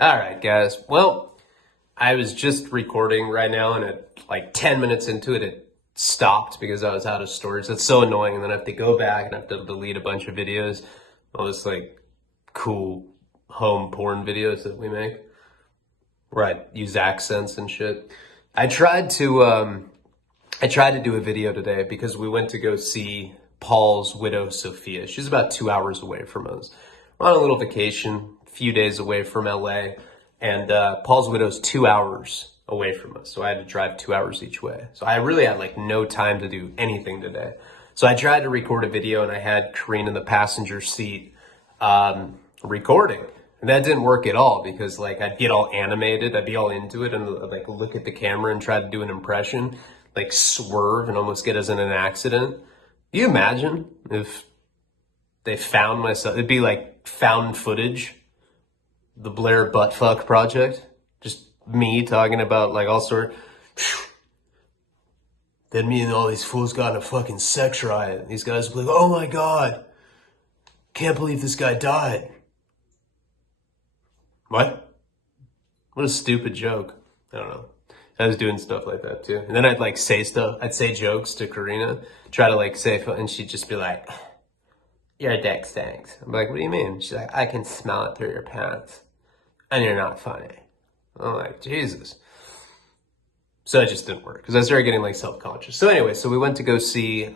All right, guys. Well, I was just recording right now, and at like 10 minutes into it, it stopped because I was out of storage. That's so annoying. And then I have to go back and I have to delete a bunch of videos. All this like cool home porn videos that we make, where I use accents and shit. I tried to do a video today because we went to go see Paul's widow, Sophia. She's about 2 hours away from us. We're on a little vacation, a few days away from LA, and Paul's widow's 2 hours away from us. So I had to drive 2 hours each way. So I really had like no time to do anything today. So I tried to record a video and I had Karina in the passenger seat recording. And that didn't work at all because like I'd get all animated, I'd be all into it and like look at the camera and try to do an impression, like swerve and almost get us in an accident. Do you imagine if they found myself? It'd be like found footage, the Blair Buttfuck Project. Just me talking about like all sort. Then me and all these fools got in a fucking sex riot. These guys would be like, oh my God, can't believe this guy died. What? What a stupid joke. I don't know. I was doing stuff like that too. And then I'd like say stuff. I'd say jokes to Karina, try to like say, and she'd just be like, your dick stinks. I'm like, what do you mean? She's like, I can smell it through your pants and you're not funny. I'm like, Jesus. So it just didn't work because I started getting like self-conscious. So anyway, so we went to go see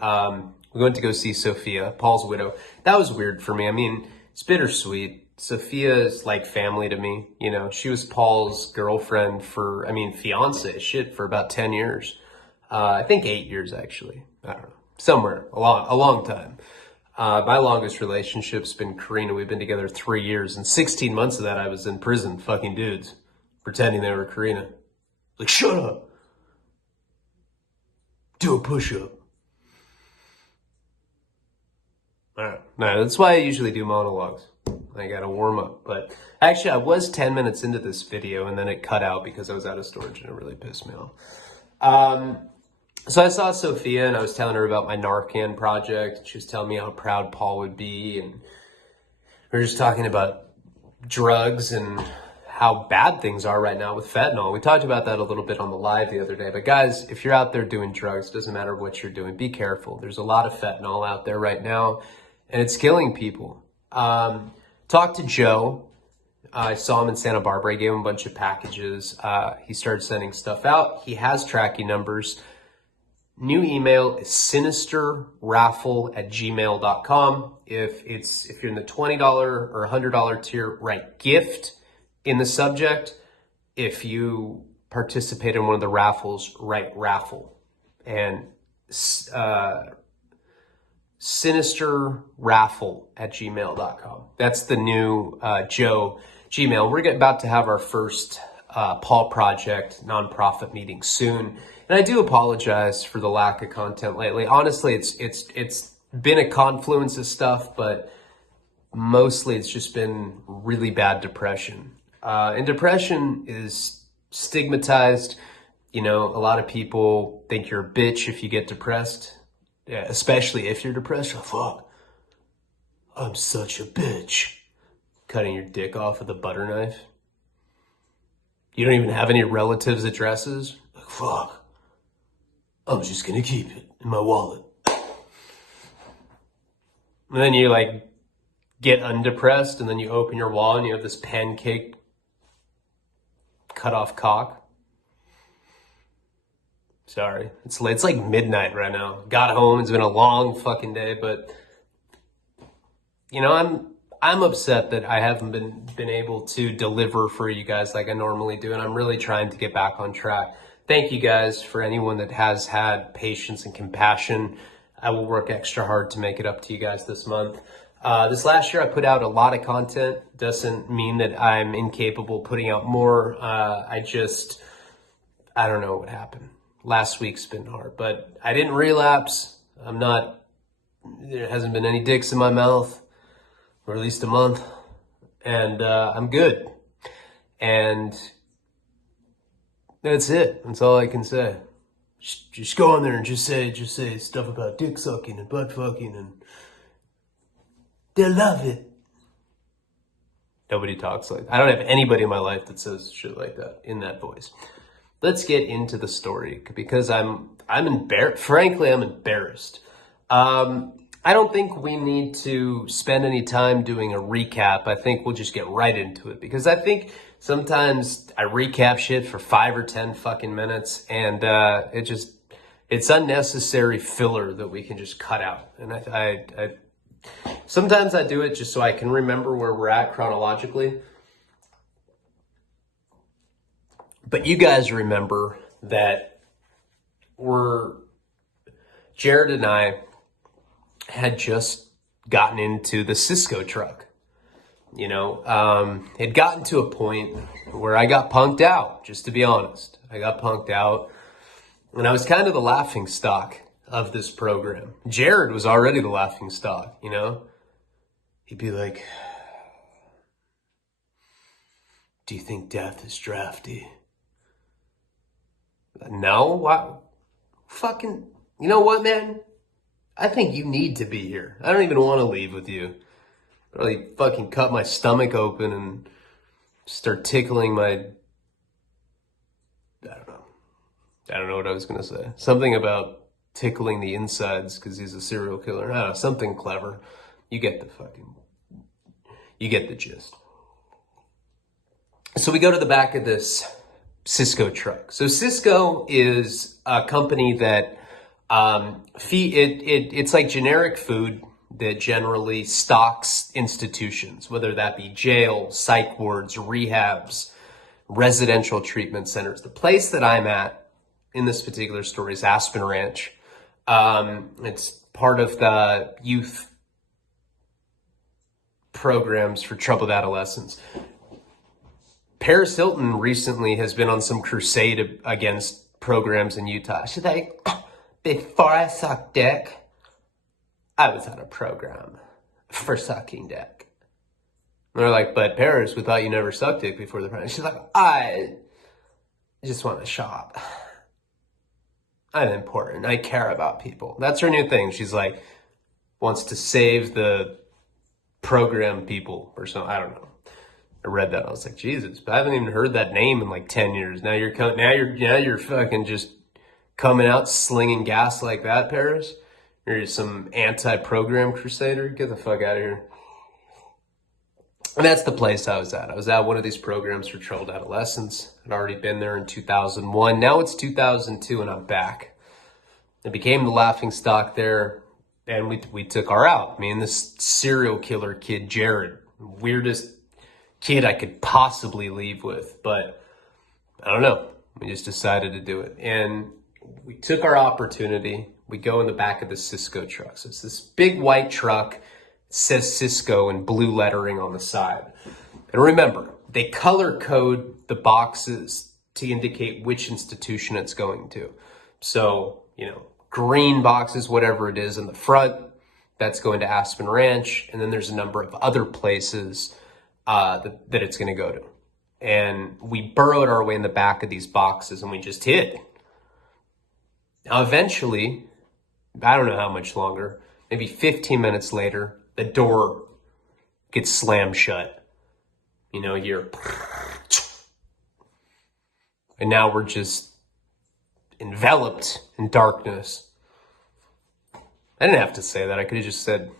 Sophia, Paul's widow. That was weird for me. I mean, it's bittersweet. Sophia is like family to me. You know, she was Paul's girlfriend fiance, for about 10 years. I think 8 years actually. I don't know. Somewhere, a long time. My longest relationship's been Karina. We've been together 3 years, and 16 months of that I was in prison fucking dudes, pretending they were Karina. Like, shut up. Do a push-up. All right. No, that's why I usually do monologues. I gotta warm up. But actually, I was 10 minutes into this video, and then it cut out because I was out of storage, and it really pissed me off. So I saw Sophia, and I was telling her about my Narcan project. She was telling me how proud Paul would be, and we were just talking about drugs and how bad things are right now with fentanyl. We talked about that a little bit on the live the other day. But guys, if you're out there doing drugs, doesn't matter what you're doing, be careful. There's a lot of fentanyl out there right now, and it's killing people. Talked to Joe. I saw him in Santa Barbara. I gave him a bunch of packages. He started sending stuff out. He has tracking numbers. New email is sinisterraffle@gmail.com. If you're in the $20 or $100 tier, write gift in the subject. If you participate in one of the raffles, write raffle. And sinisterraffle@gmail.com. That's the new Joe Gmail. We're about to have our first Paul Project nonprofit meeting soon. And I do apologize for the lack of content lately. Honestly, it's been a confluence of stuff, but mostly it's just been really bad depression. And depression is stigmatized. You know, a lot of people think you're a bitch if you get depressed. Yeah, especially if you're depressed. Oh, fuck. I'm such a bitch. Cutting your dick off with a butter knife. You don't even have any relatives' addresses. Like, fuck. I'm just gonna keep it in my wallet. And then you like get undepressed, and then you open your wallet and you have this pancake cut off cock. Sorry, it's late. It's like midnight right now. Got home. It's been a long fucking day, but you know, I'm upset that I haven't been able to deliver for you guys like I normally do, and I'm really trying to get back on track. Thank you guys for anyone that has had patience and compassion. I will work extra hard to make it up to you guys this month. This last year I put out a lot of content. Doesn't mean that I'm incapable of putting out more. I don't know what happened. Last week's been hard, but I didn't relapse. There hasn't been any dicks in my mouth for at least a month, and I'm good. And that's it. That's all I can say. Just go on there and just say stuff about dick sucking and butt fucking, and they'll love it. Nobody talks like that. I don't have anybody in my life that says shit like that in that voice. Let's get into the story because I'm embarrassed. Frankly, I'm embarrassed. I don't think we need to spend any time doing a recap. I think we'll just get right into it because I think sometimes I recap shit for 5 or 10 fucking minutes and it's unnecessary filler that we can just cut out. And I sometimes I do it just so I can remember where we're at chronologically. But you guys remember that Jared and I had just gotten into the Cisco truck. You know, it gotten to a point where I got punked out, just to be honest. I got punked out, and I was kind of the laughing stock of this program. Jared was already the laughing stock, you know? He'd be like, do you think death is drafty? No, why? Fucking, you know what, man? I think you need to be here. I don't even want to leave with you. Probably fucking cut my stomach open and start tickling my, I don't know what I was going to say. Something about tickling the insides because he's a serial killer. I don't know, something clever. You get the gist. So we go to the back of this Cisco truck. So Cisco is a company that it's like generic food that generally stocks institutions, whether that be jails, psych wards, rehabs, residential treatment centers. The place that I'm at in this particular story is Aspen Ranch. It's part of the youth programs for troubled adolescents. Paris Hilton recently has been on some crusade against programs in Utah. She's like, before I sucked dick, I was on a program for sucking dick. And they're like, but Paris, we thought you never sucked dick before the program. She's like, I just want to shop. I'm important. I care about people. That's her new thing. She's like, wants to save the program people or something. I don't know. I read that. I was like, Jesus, I haven't even heard that name in like 10 years. Now you're fucking just coming out slinging gas like that, Paris. You're some anti-program crusader. Get the fuck out of here. And that's the place I was at. I was at one of these programs for troubled adolescents. I'd already been there in 2001. Now it's 2002 and I'm back. I became the laughing stock there and we took our out. Me and this serial killer kid, Jared. Weirdest kid I could possibly leave with, but I don't know. We just decided to do it. And we took our opportunity. We go in the back of the Cisco truck. So it's this big white truck. It says Cisco in blue lettering on the side. And remember, they color code the boxes to indicate which institution it's going to. So, you know, green boxes, whatever it is in the front, that's going to Aspen Ranch. And then there's a number of other places that it's going to go to. And we burrowed our way in the back of these boxes and we just hid. Now, eventually, I don't know how much longer, maybe 15 minutes later, the door gets slammed shut. You know, you're, and now we're just enveloped in darkness. I didn't have to say that. I could have just said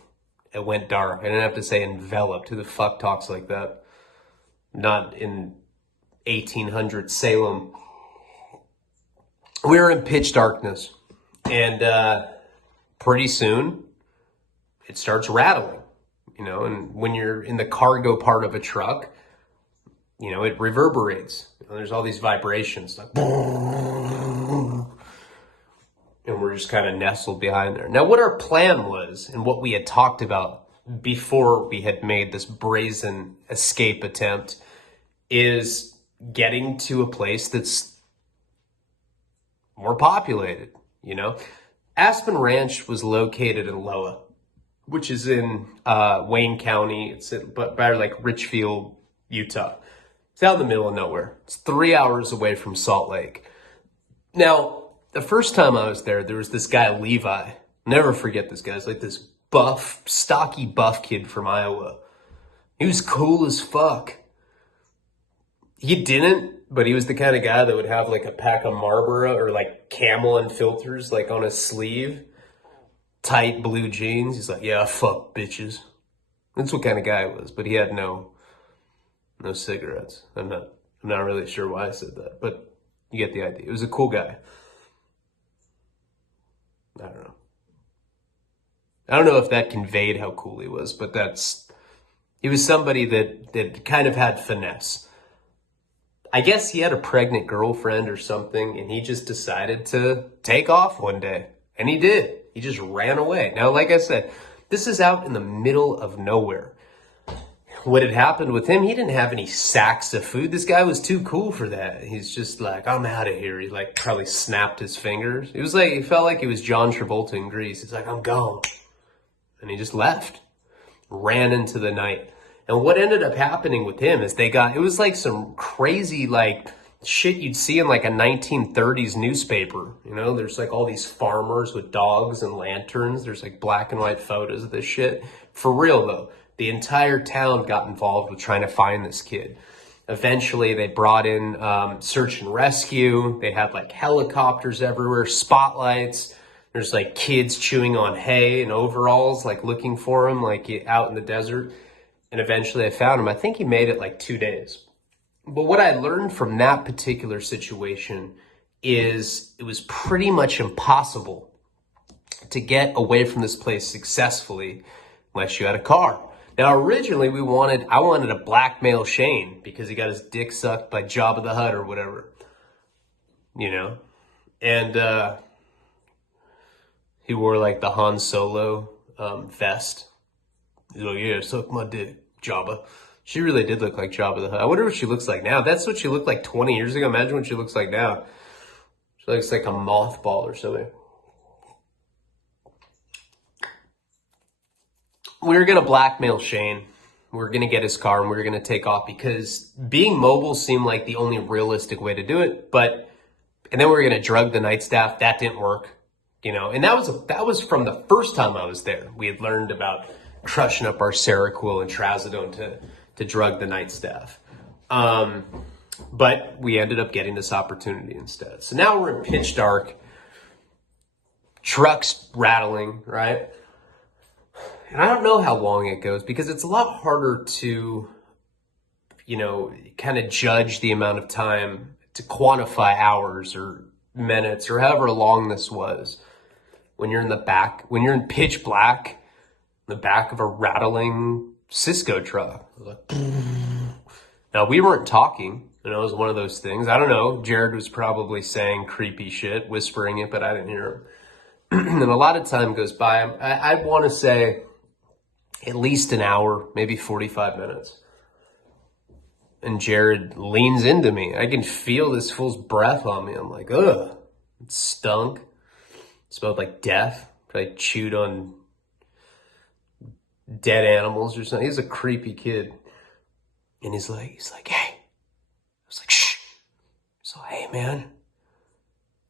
it went dark. I didn't have to say enveloped. Who the fuck talks like that? Not in 1800 Salem. We were in pitch darkness. And pretty soon, it starts rattling. You know, and when you're in the cargo part of a truck, you know, it reverberates. You know, there's all these vibrations. Like, and we're just kind of nestled behind there. Now, what our plan was and what we had talked about before we had made this brazen escape attempt is getting to a place that's more populated, you know? Aspen Ranch was located in Loa, which is in Wayne County. It's by like Richfield, Utah. It's out in the middle of nowhere. It's 3 hours away from Salt Lake. Now, the first time I was there was this guy, Levi. Never forget this guy. He's like this buff, stocky buff kid from Iowa. He was cool as fuck. He didn't, but he was the kind of guy that would have like a pack of Marlboro or like Camel and filters like on his sleeve, tight blue jeans. He's like, yeah, I fuck bitches. That's what kind of guy he was, but he had no cigarettes. I'm not really sure why I said that, but you get the idea. It was a cool guy. I don't know. I don't know if that conveyed how cool he was, but he was somebody that kind of had finesse. I guess he had a pregnant girlfriend or something, and he just decided to take off one day. And he did. He just ran away. Now, like I said, this is out in the middle of nowhere. What had happened with him, he didn't have any sacks of food. This guy was too cool for that. He's just like, I'm out of here. He like probably snapped his fingers. It was like, he felt like he was John Travolta in Grease. He's like, I'm gone. And he just left, ran into the night. And what ended up happening with him is it was like some crazy like shit you'd see in like a 1930s newspaper. You know, there's like all these farmers with dogs and lanterns. There's like black and white photos of this shit. For real though, the entire town got involved with trying to find this kid. Eventually they brought in search and rescue. They had like helicopters everywhere, spotlights. There's like kids chewing on hay and overalls, like looking for him, like out in the desert. And eventually I found him. I think he made it like 2 days. But what I learned from that particular situation is it was pretty much impossible to get away from this place successfully unless you had a car. Now, originally I wanted to blackmail Shane because he got his dick sucked by Jabba the Hutt or whatever, you know? And he wore like the Han Solo vest. He's like, yeah, suck my dick, Jabba. She really did look like Jabba the Hutt. I wonder what she looks like now. That's what she looked like 20 years ago. Imagine what she looks like now. She looks like a mothball or something. We were going to blackmail Shane. We were going to get his car and we were going to take off because being mobile seemed like the only realistic way to do it. And then we were going to drug the night staff. That didn't work, you know. And that was from the first time I was there. We had learned about crushing up our Seroquel and Trazodone to drug the night staff. But we ended up getting this opportunity instead. So now we're in pitch dark, trucks rattling, right? And I don't know how long it goes because it's a lot harder to, you know, kind of judge the amount of time to quantify hours or minutes or however long this was when you're in pitch black, in the back of a rattling Cisco truck. Now, we weren't talking. You know, it was one of those things. I don't know. Jared was probably saying creepy shit, whispering it, but I didn't hear him. And a lot of time goes by. I want to say at least an hour, maybe 45 minutes. And Jared leans into me. I can feel this fool's breath on me. I'm like, ugh. It stunk. It smelled like death. Probably chewed on dead animals or something. He's a creepy kid. And he's like, hey. I was like, shh. So, hey, man,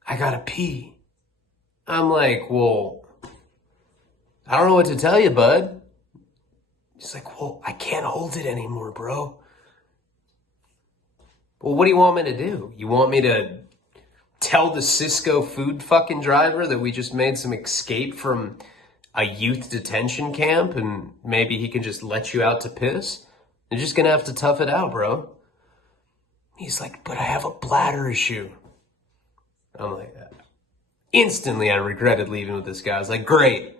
I gotta pee. I'm like, well, I don't know what to tell you, bud. He's like, well, I can't hold it anymore, bro. Well, what do you want me to do? You want me to tell the Cisco food fucking driver that we just made some escape from a youth detention camp and maybe he can just let you out to piss? You're just gonna have to tough it out, bro. He's like, but I have a bladder issue. I'm like, instantly I regretted leaving with this guy. I was like, great.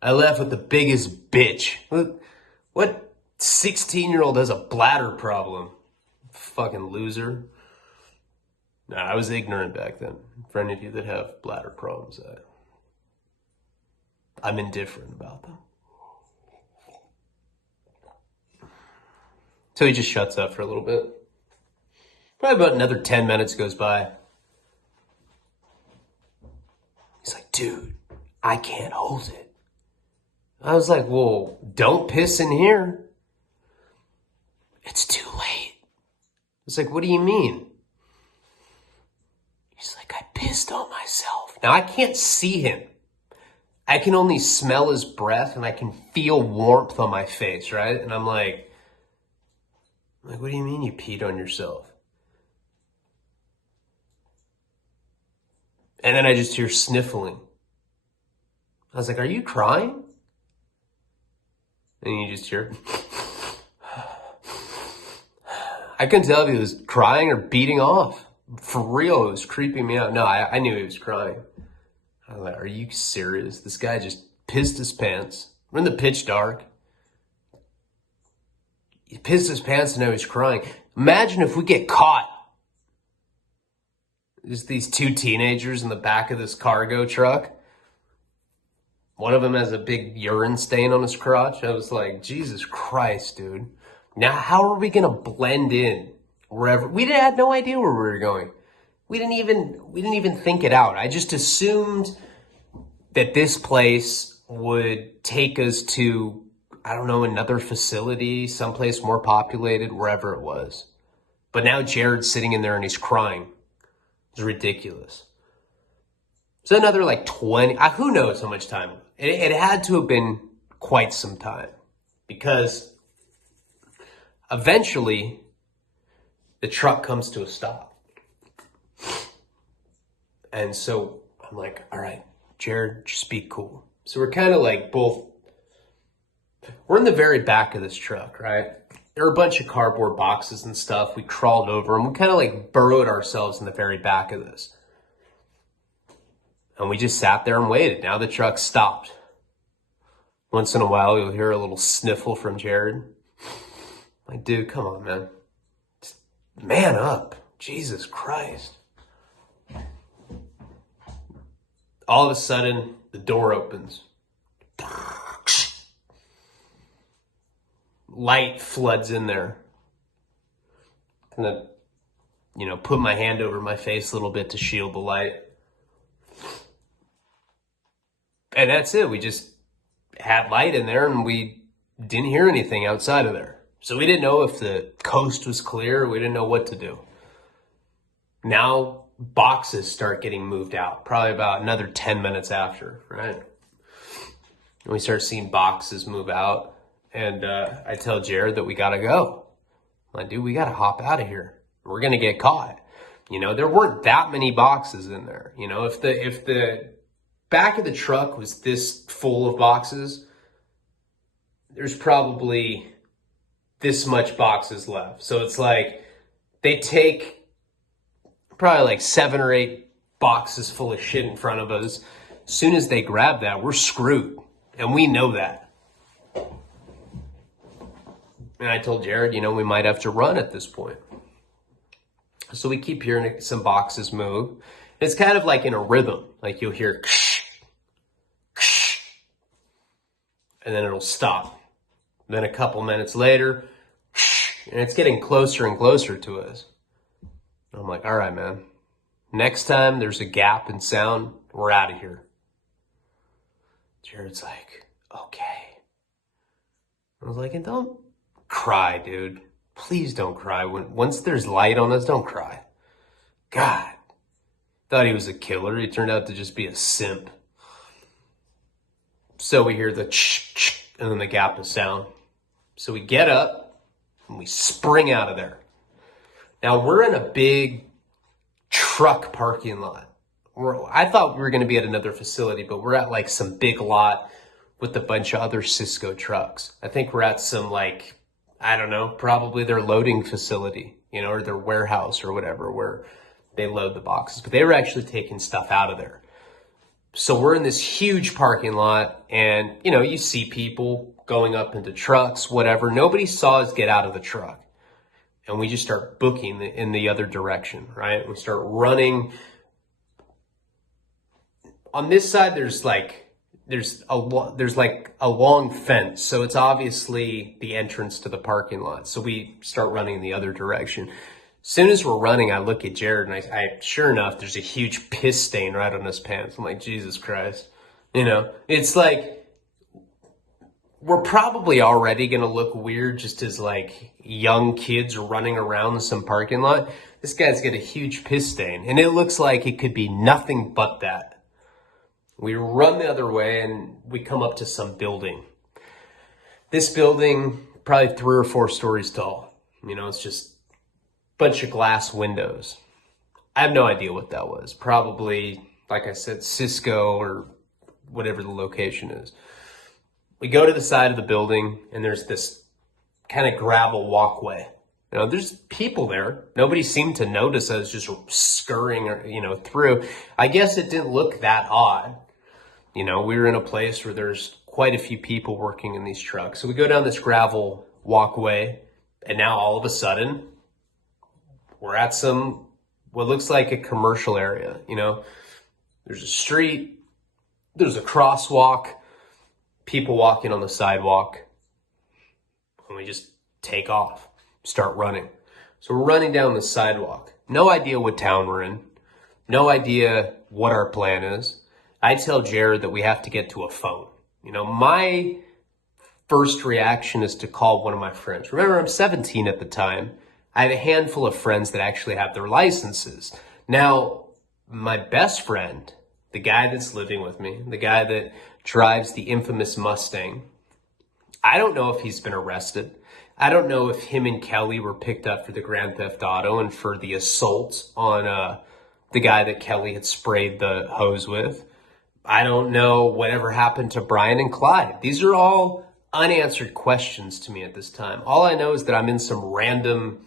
I left with the biggest bitch. What 16-year-old has a bladder problem? Fucking loser. Nah, I was ignorant back then. For any of you that have bladder problems, I'm indifferent about them. So he just shuts up for a little bit. Probably about another 10 minutes goes by. He's like, dude, I can't hold it. I was like, well, don't piss in here. It's too late. I was like, what do you mean? He's like, I pissed on myself. Now, I can't see him. I can only smell his breath and I can feel warmth on my face, right? And I'm like, I'm like, what do you mean you peed on yourself? And then I just hear sniffling. I was like, are you crying? And you just hear, I couldn't tell if he was crying or beating off. For real, it was creeping me out. No, I knew he was crying. I was like, are you serious? This guy just pissed his pants. We're in the pitch dark. He pissed his pants and now he's crying. Imagine if we get caught. There's these two teenagers in the back of this cargo truck. One of them has a big urine stain on his crotch. I was like, Jesus Christ, dude. Now, how are we going to blend in wherever? We had no idea where we were going. We didn't even think it out. I just assumed that this place would take us to, I don't know, another facility, someplace more populated, wherever it was. But now Jared's sitting in there and he's crying. It's ridiculous. So another like 20, who knows how much time. It had to have been quite some time because eventually the truck comes to a stop. And so I'm like, all right, Jared, just be cool. So we're kind of like we're in the very back of this truck, right? There are a bunch of cardboard boxes and stuff. We crawled over them. We kind of like burrowed ourselves in the very back of this. And we just sat there and waited. Now the truck stopped. Once in a while, you'll hear a little sniffle from Jared. Like, dude, come on, man. Just man up. Jesus Christ. All of a sudden, the door opens. Light floods in there. And then, put my hand over my face a little bit to shield the light. And that's it. We just had light in there and we didn't hear anything outside of there. So we didn't know if the coast was clear. We didn't know what to do. Now boxes start getting moved out, probably about another 10 minutes after, right? And we start seeing boxes move out. And I tell Jared that we got to go. I'm like, dude, we got to hop out of here. We're going to get caught. There weren't that many boxes in there. If the back of the truck was this full of boxes, there's probably this much boxes left. So it's like they take probably like 7 or 8 boxes full of shit in front of us. As soon as they grab that, we're screwed. And we know that. And I told Jared, we might have to run at this point. So we keep hearing some boxes move. It's kind of like in a rhythm. Like you'll hear and then it'll stop. Then a couple minutes later, and it's getting closer and closer to us. I'm like, all right, man. Next time there's a gap in sound, we're out of here. Jared's like, okay. I was like, and don't cry, dude. Please don't cry. Once there's light on us, don't cry. God. Thought he was a killer. He turned out to just be a simp. So we hear the and then the gap of sound. So we get up and we spring out of there. Now we're in a big truck parking lot. I thought we were going to be at another facility, but we're at like some big lot with a bunch of other Cisco trucks. I think we're at some I don't know, probably their loading facility, or their warehouse or whatever, where they load the boxes. But they were actually taking stuff out of there. So we're in this huge parking lot and, you see people going up into trucks, whatever. Nobody saw us get out of the truck. And we just start booking in the other direction, right? We start running. On this side, there's a long fence. So it's obviously the entrance to the parking lot. So we start running in the other direction. As soon as we're running, I look at Jared and I sure enough, there's a huge piss stain right on his pants. I'm like, Jesus Christ. It's like, we're probably already going to look weird just as young kids running around some parking lot. This guy's got a huge piss stain and it looks like it could be nothing but that. We run the other way and we come up to some building. This building, probably 3 or 4 stories tall. It's just a bunch of glass windows. I have no idea what that was. Probably, like I said, Cisco or whatever the location is. We go to the side of the building, and there's this kind of gravel walkway. There's people there. Nobody seemed to notice us just scurrying, through. I guess it didn't look that odd. We were in a place where there's quite a few people working in these trucks. So we go down this gravel walkway, and now all of a sudden, we're at what looks like a commercial area. There's a street, there's a crosswalk, people walking on the sidewalk, and we just take off, start running. So we're running down the sidewalk. No idea what town we're in. No idea what our plan is. I tell Jared that we have to get to a phone. My first reaction is to call one of my friends. Remember, I'm 17 at the time. I have a handful of friends that actually have their licenses. Now, my best friend, the guy that's living with me, the guy that drives the infamous Mustang, I don't know if he's been arrested. I don't know if him and Kelly were picked up for the Grand Theft Auto and for the assault on the guy that Kelly had sprayed the hose with. I don't know whatever happened to Brian and Clyde. These are all unanswered questions to me at this time. All I know is that I'm in some random,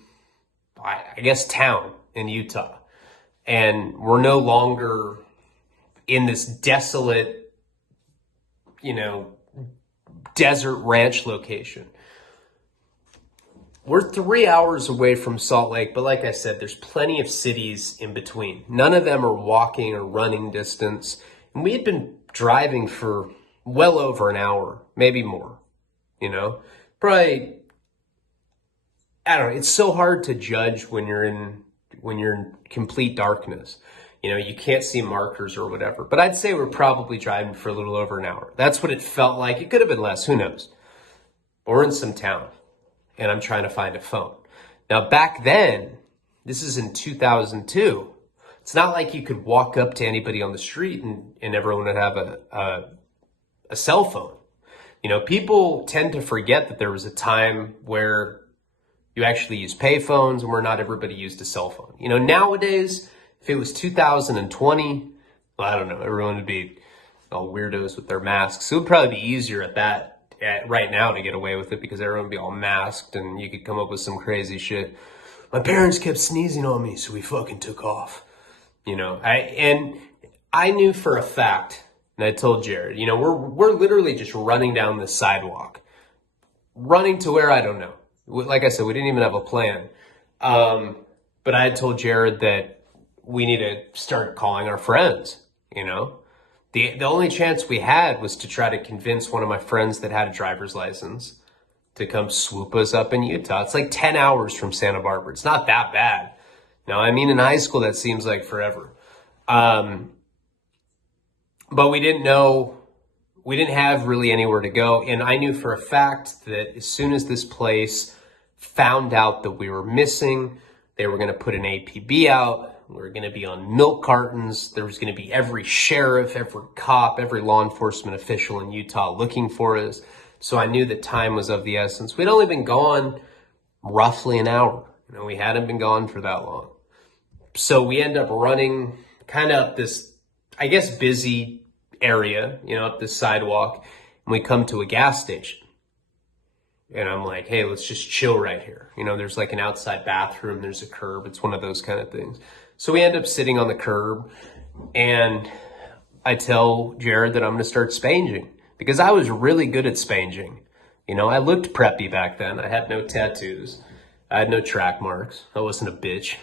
I guess, town in Utah. And we're no longer in this desolate, desert ranch location. We're 3 hours away from Salt Lake, but like I said, there's plenty of cities in between. None of them are walking or running distance. And we had been driving for well over an hour, maybe more, probably, I don't know. It's so hard to judge when you're in complete darkness. You can't see markers or whatever, but I'd say we're probably driving for a little over an hour. That's what it felt like. It could have been less, who knows? We're in some town, and I'm trying to find a phone. Now, back then, this is in 2002. It's not like you could walk up to anybody on the street and everyone would have a cell phone. People tend to forget that there was a time where you actually used pay phones and where not everybody used a cell phone. Nowadays, if it was 2020, well, I don't know, everyone would be all weirdos with their masks. It would probably be easier right now to get away with it because everyone would be all masked and you could come up with some crazy shit. My parents kept sneezing on me, so we fucking took off. I knew for a fact, and I told Jared, we're literally just running down the sidewalk, running to where I don't know. Like I said, we didn't even have a plan. But I had told Jared that we need to start calling our friends. The only chance we had was to try to convince one of my friends that had a driver's license to come swoop us up in Utah. It's like 10 hours from Santa Barbara. It's not that bad. In high school, that seems like forever. But we didn't have really anywhere to go. And I knew for a fact that as soon as this place found out that we were missing, they were going to put an APB out. We were going to be on milk cartons. There was going to be every sheriff, every cop, every law enforcement official in Utah looking for us. So I knew that time was of the essence. We'd only been gone roughly an hour. We hadn't been gone for that long. So we end up running kind of up this, I guess, busy area, up this sidewalk, and we come to a gas station. And I'm like, hey, let's just chill right here. There's like an outside bathroom, there's a curb. It's one of those kind of things. So we end up sitting on the curb, and I tell Jared that I'm going to start spanging because I was really good at spanging. I looked preppy back then. I had no tattoos. I had no track marks. I wasn't a bitch.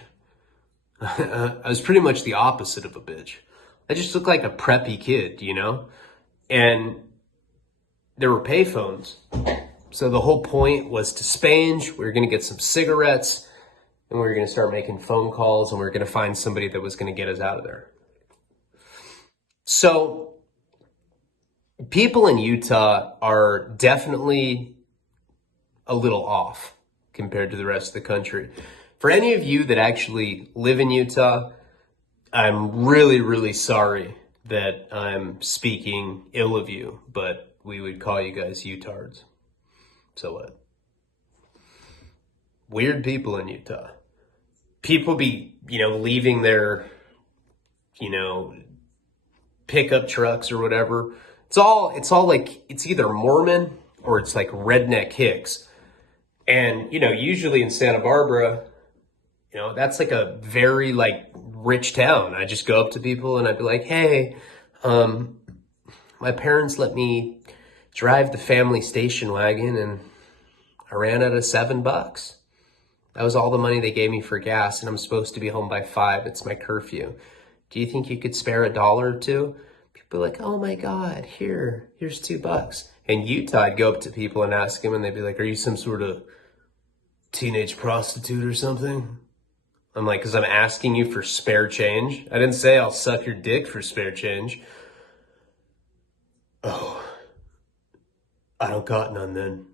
I was pretty much the opposite of a bitch. I just looked like a preppy kid, and there were payphones. So the whole point was to spange. We were going to get some cigarettes and we were going to start making phone calls and we were going to find somebody that was going to get us out of there. So people in Utah are definitely a little off compared to the rest of the country. For any of you that actually live in Utah, I'm really, really sorry that I'm speaking ill of you, but we would call you guys Utards. So what? weird people in Utah. People be, leaving their, pickup trucks or whatever. It's all like, it's either Mormon or it's like redneck hicks. And, usually in Santa Barbara, that's like a very like rich town. I just go up to people and I'd be like, hey, my parents let me drive the family station wagon and I ran out of $7. That was all the money they gave me for gas, and I'm supposed to be home by 5. It's my curfew. Do you think you could spare $1 or two? People are like, oh my God, here's $2. In Utah, I'd go up to people and ask them, and they'd be like, are you some sort of teenage prostitute or something? I'm like, because I'm asking you for spare change. I didn't say I'll suck your dick for spare change. Oh, I don't got none then.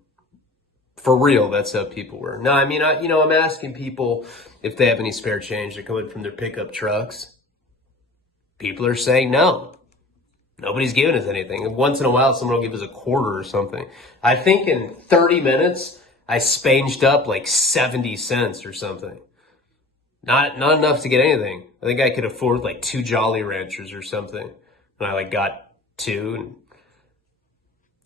For real, that's how people were. No, I mean, I'm asking people if they have any spare change. They're coming from their pickup trucks. People are saying no. Nobody's giving us anything. And once in a while, someone will give us a quarter or something. I think in 30 minutes, I spanged up like 70 cents or something. Not enough to get anything. I think I could afford like 2 Jolly Ranchers or something. And I like got 2 and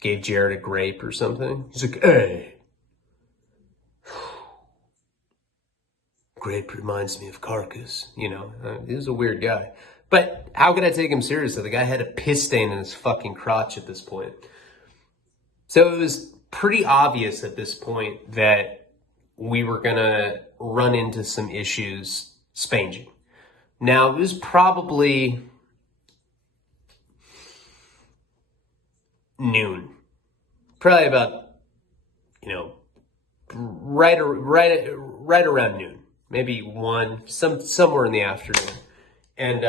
gave Jared a grape or something. He's like, hey. Grape reminds me of Carcass, he was a weird guy. But how could I take him seriously? The guy had a piss stain in his fucking crotch at this point. So it was pretty obvious at this point that we were going to run into some issues spanging. Now, it was probably noon. Probably about, right around noon. Maybe 1, somewhere in the afternoon. And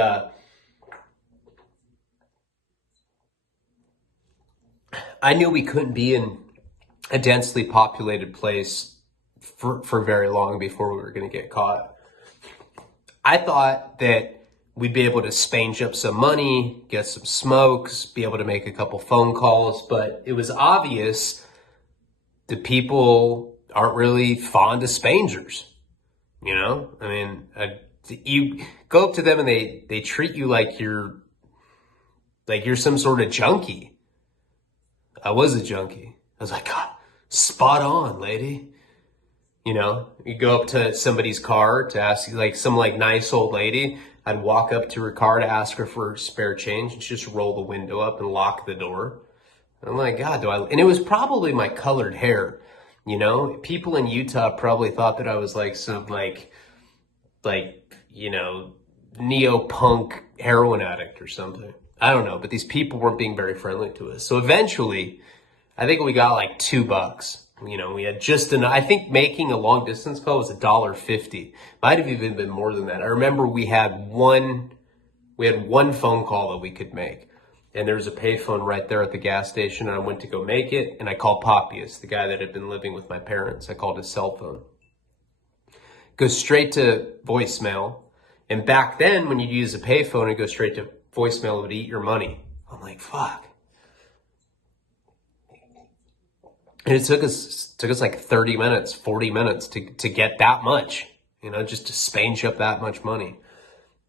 I knew we couldn't be in a densely populated place for very long before we were going to get caught. I thought that we'd be able to spange up some money, get some smokes, be able to make a couple phone calls, but it was obvious that people aren't really fond of spangers. You go up to them and they treat you like you're some sort of junkie. I was a junkie. I was like, God, spot on, lady. You go up to somebody's car to ask, like some like nice old lady. I'd walk up to her car to ask her for spare change and just roll the window up and lock the door. And I'm like, God, and it was probably my colored hair. People in Utah probably thought that I was like some neo-punk heroin addict or something. I don't know, but these people weren't being very friendly to us. So eventually, I think we got like $2. We had just enough. I think making a long distance call was $1.50. Might have even been more than that. I remember we had one phone call that we could make. And there was a payphone right there at the gas station, and I went to go make it, and I called Papias, the guy that had been living with my parents. I called his cell phone. Goes straight to voicemail. And back then, when you'd use a payphone and go straight to voicemail, it would eat your money. I'm like, fuck. And it took us like 30 minutes, 40 minutes to get that much, just to spange up that much money.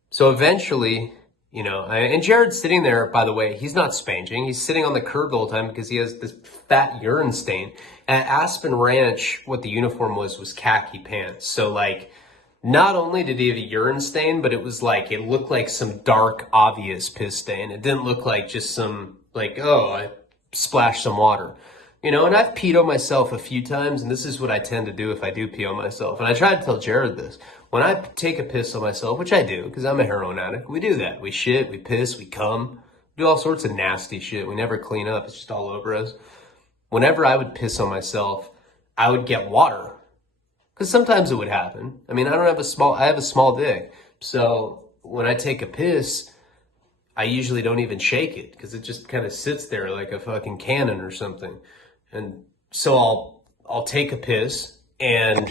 So eventually, and Jared's sitting there, by the way, he's not spanging. He's sitting on the curb the whole time because he has this fat urine stain. At Aspen Ranch, what the uniform was khaki pants. So like, not only did he have a urine stain, but it looked like some dark, obvious piss stain. It didn't look like just some, I splashed some water. And I've peed on myself a few times, and this is what I tend to do if I do pee on myself. And I tried to tell Jared this. When I take a piss on myself, which I do, because I'm a heroin addict, we do that. We shit, we piss, we cum, we do all sorts of nasty shit. We never clean up. It's just all over us. Whenever I would piss on myself, I would get water. Because sometimes it would happen. I have a small dick. So when I take a piss, I usually don't even shake it because it just kind of sits there like a fucking cannon or something. And so I'll take a piss and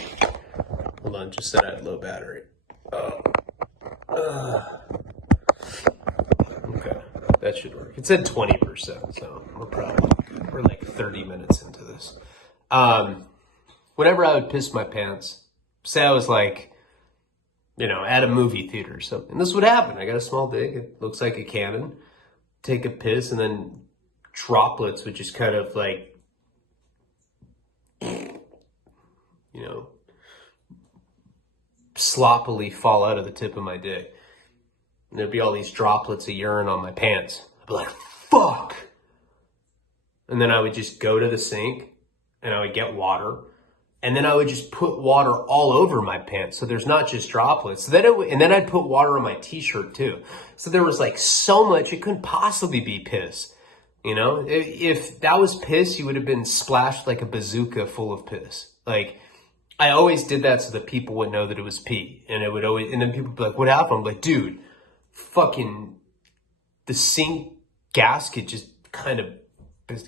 hold on, just said I had low battery. Okay, that should work. It said 20%, so we're like 30 minutes into this. Whenever I would piss my pants, say I was like, at a movie theater or something. This would happen. I got a small dick. It looks like a cannon. Take a piss, and then droplets would just kind of like, sloppily fall out of the tip of my dick. And there'd be all these droplets of urine on my pants. I'd be like, fuck. And then I would just go to the sink and I would get water. And then I would just put water all over my pants. So there's not just droplets. So and then I'd put water on my t-shirt too. So there was like so much, it couldn't possibly be piss. If that was piss, you would have been splashed like a bazooka full of piss. Like, I always did that so that people would know that it was pee. And then people would be like, what happened? I'm like, dude, fucking the sink gasket just kind of,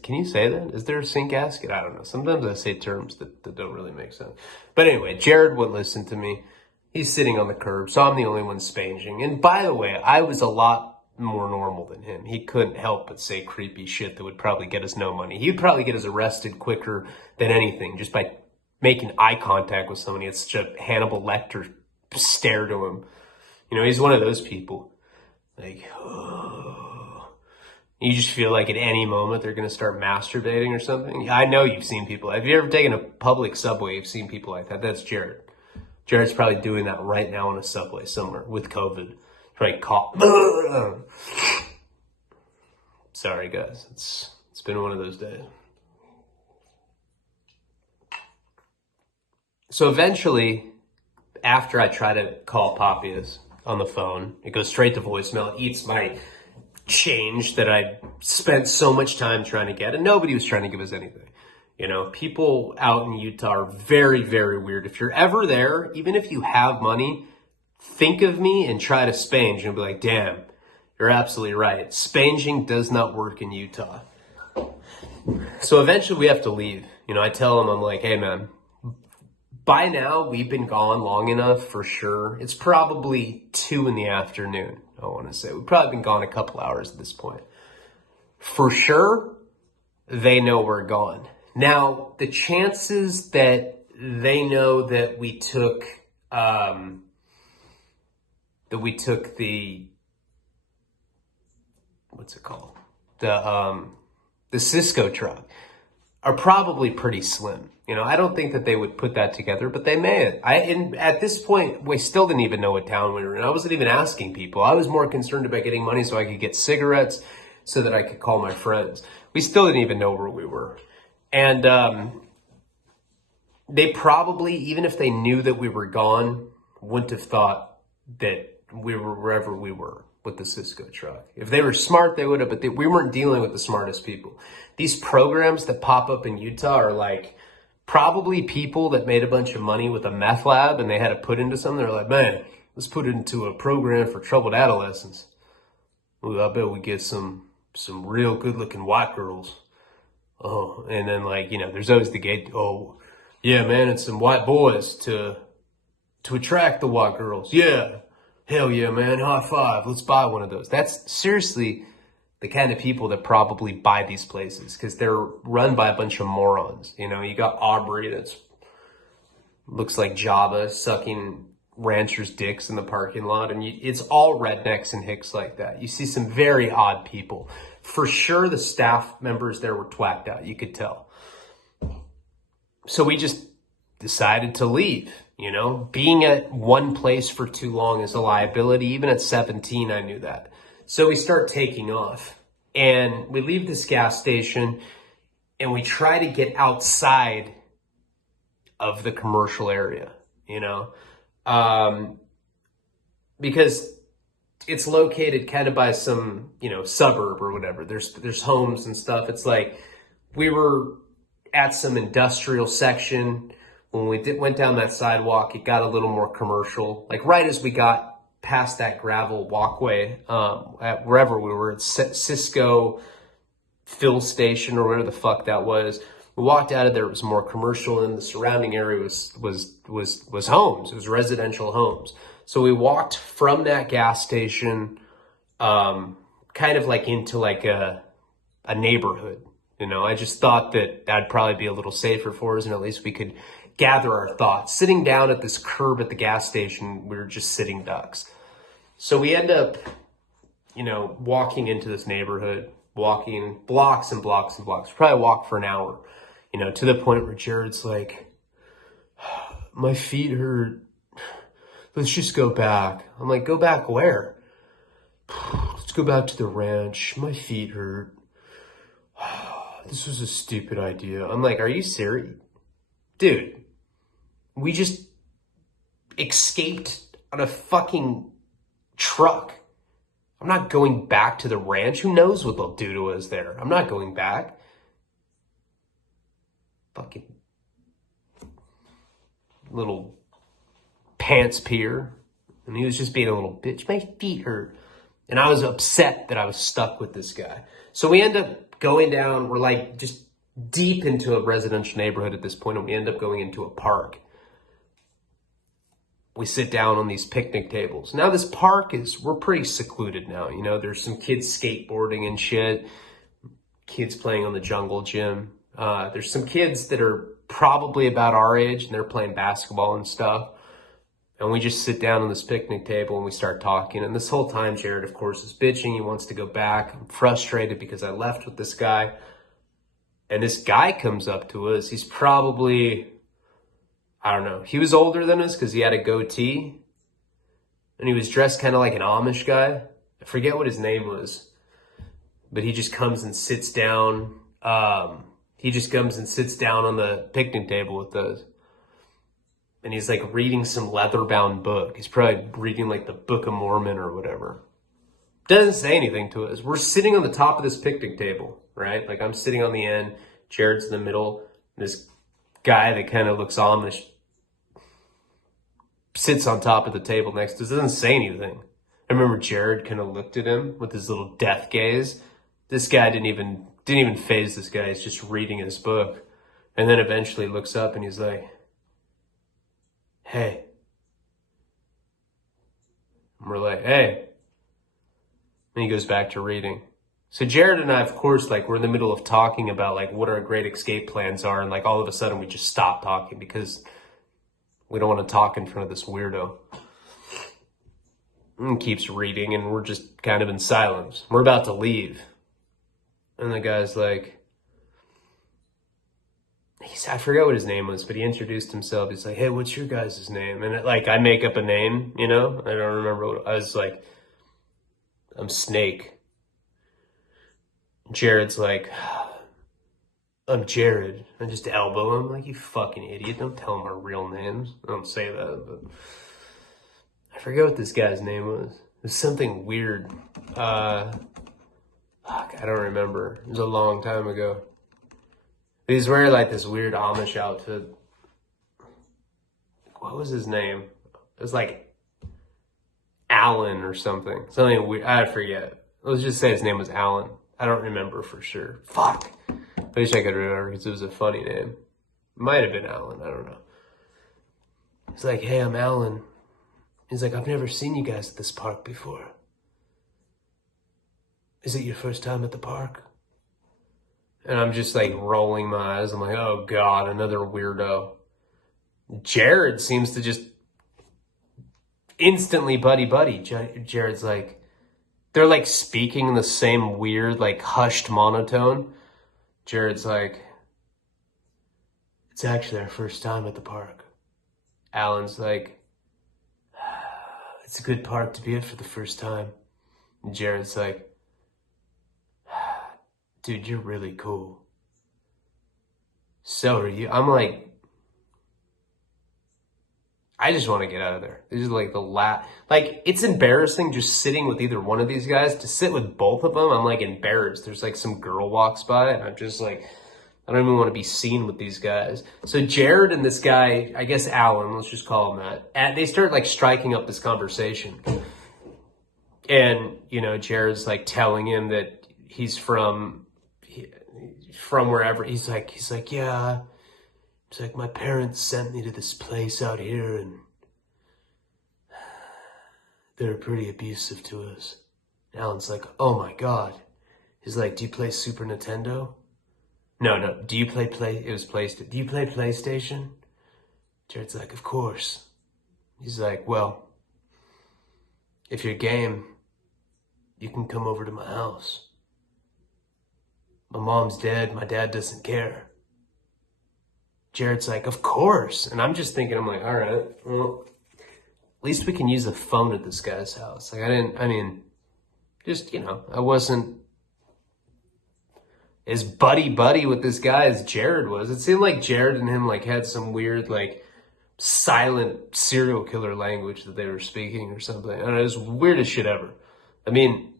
can you say that? Is there a sink gasket? I don't know. Sometimes I say terms that don't really make sense. But anyway, Jared wouldn't listen to me. He's sitting on the curb, so I'm the only one spanging. And by the way, I was a lot more normal than him. He couldn't help but say creepy shit that would probably get us no money. He'd probably get us arrested quicker than anything just by making eye contact with somebody. It's such a Hannibal Lecter stare to him. He's one of those people. Like, you just feel like at any moment they're going to start masturbating or something. I know you've seen people. Have you ever taken a public subway? You've seen people like that. That's Jared. Jared's probably doing that right now on a subway somewhere with COVID. Right, cough. Sorry, guys. It's been one of those days. So eventually, after I try to call Papias on the phone, it goes straight to voicemail. It eats my change that I spent so much time trying to get, and nobody was trying to give us anything. People out in Utah are very, very weird. If you're ever there, even if you have money, think of me and try to spange and be like, damn, you're absolutely right. Spanging does not work in Utah. So eventually we have to leave. I tell him, I'm like, hey man, by now we've been gone long enough for sure. It's probably 2 p.m, I want to say. We've probably been gone a couple hours at this point. For sure, they know we're gone. Now, the chances that they know that we took the, what's it called? The Cisco truck are probably pretty slim. I don't think that they would put that together, but they may. At this point, we still didn't even know what town we were in. I wasn't even asking people. I was more concerned about getting money so I could get cigarettes so that I could call my friends. We still didn't even know where we were. And they probably, even if they knew that we were gone, wouldn't have thought that we were wherever we were with the Cisco truck. If they were smart, they would have, but we weren't dealing with the smartest people. These programs that pop up in Utah are like probably people that made a bunch of money with a meth lab and they had to put into something. They're like, man, let's put it into a program for troubled adolescents. Ooh, I bet we get some real good looking white girls. Oh, and then there's always the gate. Oh, yeah, man, and some white boys to attract the white girls. Yeah. Hell yeah, man. High five. Let's buy one of those. That's seriously the kind of people that probably buy these places because they're run by a bunch of morons. You got Aubrey that's looks like Java sucking ranchers' dicks in the parking lot. And it's all rednecks and hicks like that. You see some very odd people. For sure, the staff members there were twacked out. You could tell. So we just decided to leave. Being at one place for too long is a liability. Even at 17, I knew that. So we start taking off and we leave this gas station and we try to get outside of the commercial area, because it's located kind of by some, suburb or whatever. There's homes and stuff. It's like we were at some industrial section. When we went down that sidewalk, it got a little more commercial. Like right as we got past that gravel walkway, at wherever we were, at Cisco fill station or whatever the fuck that was. We walked out of there, it was more commercial, and the surrounding area was homes. It was residential homes. So we walked from that gas station, kind of like into like a neighborhood. I just thought that that'd probably be a little safer for us, and at least we could gather our thoughts. Sitting down at this curb at the gas station, we were just sitting ducks. So we end up, walking into this neighborhood, walking blocks and blocks and blocks. We probably walked for an hour, to the point where Jared's like, my feet hurt. Let's just go back. I'm like, go back where? Let's go back to the ranch. My feet hurt. This was a stupid idea. I'm like, are you serious? Dude, we just escaped on a fucking truck. I'm not going back to the ranch. Who knows what they'll do to us there? I'm not going back. Fucking little pants peer. And he was just being a little bitch. My feet hurt. And I was upset that I was stuck with this guy. So we end up going down. We're like just deep into a residential neighborhood at this point, and we end up going into a park. We sit down on these picnic tables. Now this park we're pretty secluded now. There's some kids skateboarding and shit. Kids playing on the jungle gym. There's some kids that are probably about our age, and they're playing basketball and stuff. And we just sit down on this picnic table and we start talking. And this whole time, Jared, of course, is bitching. He wants to go back. I'm frustrated because I left with this guy. And this guy comes up to us. He's probably, I don't know. He was older than us because he had a goatee. And he was dressed kind of like an Amish guy. I forget what his name was. But he just comes and sits down. On the picnic table with us. And he's like reading some leather-bound book. He's probably reading like the Book of Mormon or whatever. Doesn't say anything to us. We're sitting on the top of this picnic table, right? Like I'm sitting on the end, Jared's in the middle. This guy that kind of looks Amish sits on top of the table next to us. Doesn't say anything. I remember Jared kind of looked at him with his little death gaze. This guy didn't even faze this guy. He's just reading his book. And then eventually looks up and he's like, hey. And we're like, hey. And he goes back to reading. So Jared and I, of course, like we're in the middle of talking about like what our great escape plans are. And like all of a sudden we just stop talking because we don't want to talk in front of this weirdo. And keeps reading and we're just kind of in silence. We're about to leave. And the guy's like, I forgot what his name was, but he introduced himself. He's like, hey, what's your guys' name? And I make up a name, I don't remember what, I was like, I'm Snake. Jared's like, I'm Jared. I just elbow him. like, you fucking idiot. Don't tell him our real names. I don't say that, but I forget what this guy's name was. It was something weird. I don't remember. It was a long time ago. He's wearing like this weird Amish outfit. What was his name? It was like Alan or something. Something weird. I forget. Let's just say his name was Alan. I don't remember for sure. Fuck. I wish I could remember because it was a funny name. Might have been Alan. I don't know. He's like, hey, I'm Alan. He's like, I've never seen you guys at this park before. Is it your first time at the park? And I'm just like rolling my eyes. I'm like, oh God, another weirdo. Jared seems to just instantly buddy. Jared's like, they're like speaking in the same weird, like hushed monotone. Jared's like, it's actually our first time at the park. Alan's like, it's a good park to be at for the first time. And Jared's like, dude, you're really cool. So are you. I'm like, I just want to get out of there. This is like like, it's embarrassing just sitting with either one of these guys. To sit with both of them, I'm like embarrassed. There's like some girl walks by and I'm just like, I don't even want to be seen with these guys. So Jared and this guy, I guess Alan, let's just call him that, they start like striking up this conversation. And, Jared's like telling him that he's from wherever. He's like, yeah. It's like, my parents sent me to this place out here and they're pretty abusive to us. And Alan's like, oh my God. He's like, do you play Super Nintendo? No. Do you play PlayStation? Jared's like, of course. He's like, well, if you're game, you can come over to my house. My mom's dead. My dad doesn't care. Jared's like, of course. And I'm just thinking, I'm like, all right, well, at least we can use the phone at this guy's house. Like, I wasn't as buddy with this guy as Jared was. It seemed like Jared and him, like, had some weird, like, silent serial killer language that they were speaking or something. I don't know, it was weird as shit ever. I mean,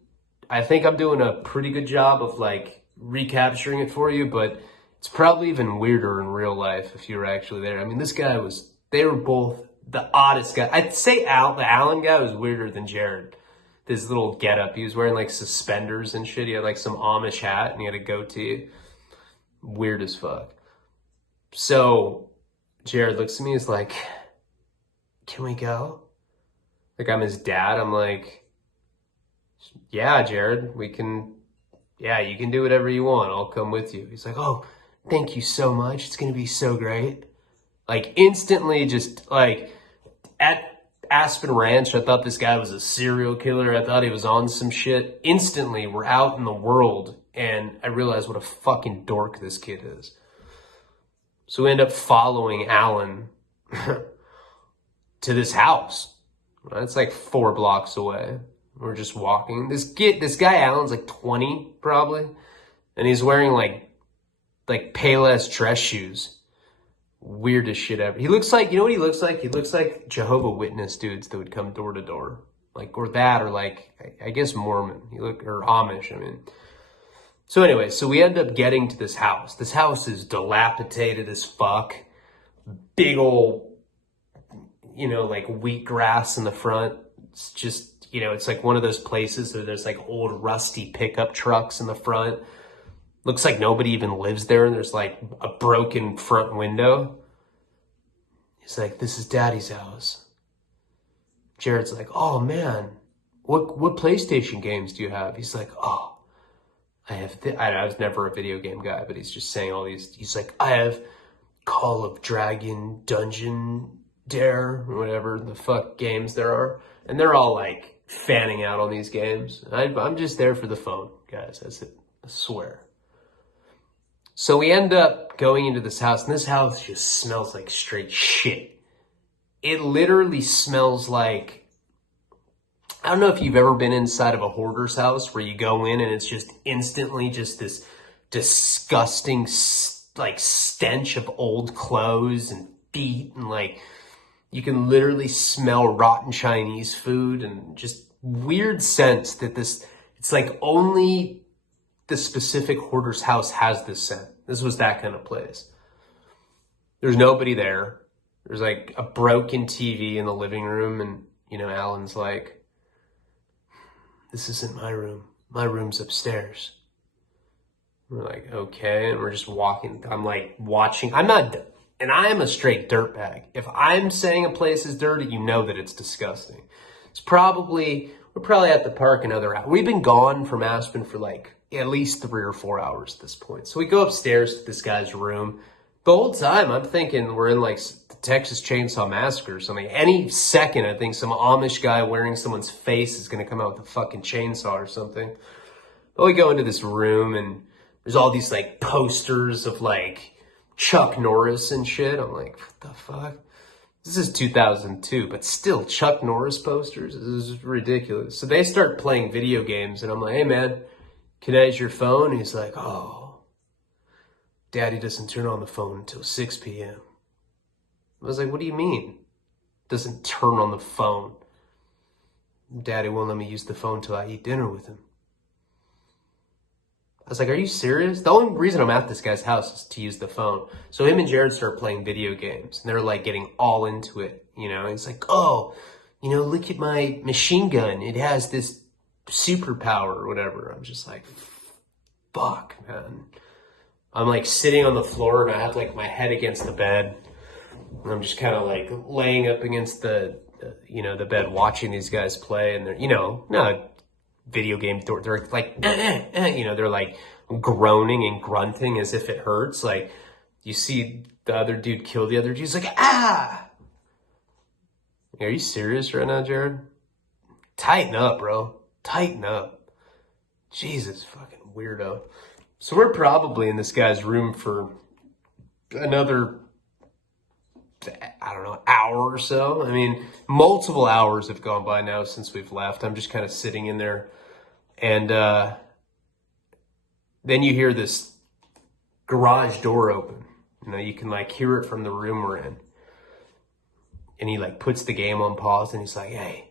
I think I'm doing a pretty good job of, like, recapturing it for you, but it's probably even weirder in real life if you were actually there. I mean, they were both the oddest guy. I'd say the Allen guy was weirder than Jared. This little getup. He was wearing like suspenders and shit. He had like some Amish hat and he had a goatee. Weird as fuck. So Jared looks at me, he's like, can we go? Like, I'm his dad. I'm like, yeah, Jared, you can do whatever you want. I'll come with you. He's like, oh, thank you so much. It's going to be so great. Like, instantly, just like at Aspen Ranch, I thought this guy was a serial killer. I thought he was on some shit. Instantly, we're out in the world, and I realized what a fucking dork this kid is. So we end up following Alan to this house. It's like 4 blocks away. We're just walking. This guy Alan's like 20 probably, and he's wearing like Payless dress shoes. Weirdest shit ever. He looks like, you know what he looks like? He looks like Jehovah's Witness dudes that would come door to door. Like, or that, or like, I guess Mormon. Or Amish, I mean. So anyway, so we end up getting to this house. This house is dilapidated as fuck. Big old, like wheatgrass in the front. It's just, it's like one of those places where there's like old rusty pickup trucks in the front. Looks like nobody even lives there, and there's like a broken front window. He's like, this is Daddy's house. Jared's like, oh man, what PlayStation games do you have? He's like, oh, I was never a video game guy, but he's just saying all these. He's like, I have Call of Dragon, Dungeon Dare, or whatever the fuck games there are. And they're all like fanning out on these games. I'm just there for the phone, guys. That's it. I swear. So we end up going into this house, and this house just smells like straight shit. It literally smells like, I don't know if you've ever been inside of a hoarder's house where you go in and it's just instantly just this disgusting like stench of old clothes and feet, and like you can literally smell rotten Chinese food, and just weird sense that it's like only the specific hoarder's house has this scent. This was that kind of place. There's nobody there. There's like a broken TV in the living room, and Alan's like, this isn't my room. My room's upstairs. We're like, okay, and we're just walking. I'm like watching. And I am a straight dirtbag. If I'm saying a place is dirty, you know that it's disgusting. We're probably at the park another hour. We've been gone from Aspen for like at least 3 or 4 hours at this point. So we go upstairs to this guy's room. The whole time I'm thinking we're in like the Texas Chainsaw Massacre or something. Any second I think some Amish guy wearing someone's face is going to come out with a fucking chainsaw or something. But we go into this room, and there's all these like posters of like Chuck Norris and shit. I'm like, what the fuck? This is 2002, but still Chuck Norris posters? This is ridiculous. So they start playing video games, and I'm like, hey man, can I use your phone? And he's like, oh, Daddy doesn't turn on the phone until 6 p.m. I was like, what do you mean? Doesn't turn on the phone? Daddy won't let me use the phone till I eat dinner with him. I was like, are you serious? The only reason I'm at this guy's house is to use the phone. So him and Jared start playing video games, and they're like getting all into it. He's like, oh, look at my machine gun. It has this superpower or whatever. I'm just like, fuck, man. I'm like sitting on the floor, and I have like my head against the bed, and I'm just kind of like laying up against the bed watching these guys play, and they're, no video game, they're like, they're like groaning and grunting as if it hurts. Like, You see the other dude kill the other dude. He's like, ah! Are you serious right now, Jared? Tighten up, bro. Tighten up. Jesus, fucking weirdo. So we're probably in this guy's room for another, I don't know, hour or so. I mean, multiple hours have gone by now since we've left. I'm just kind of sitting in there. And then you hear this garage door open. You know, you can like hear it from the room we're in. And he like puts the game on pause and he's like, hey,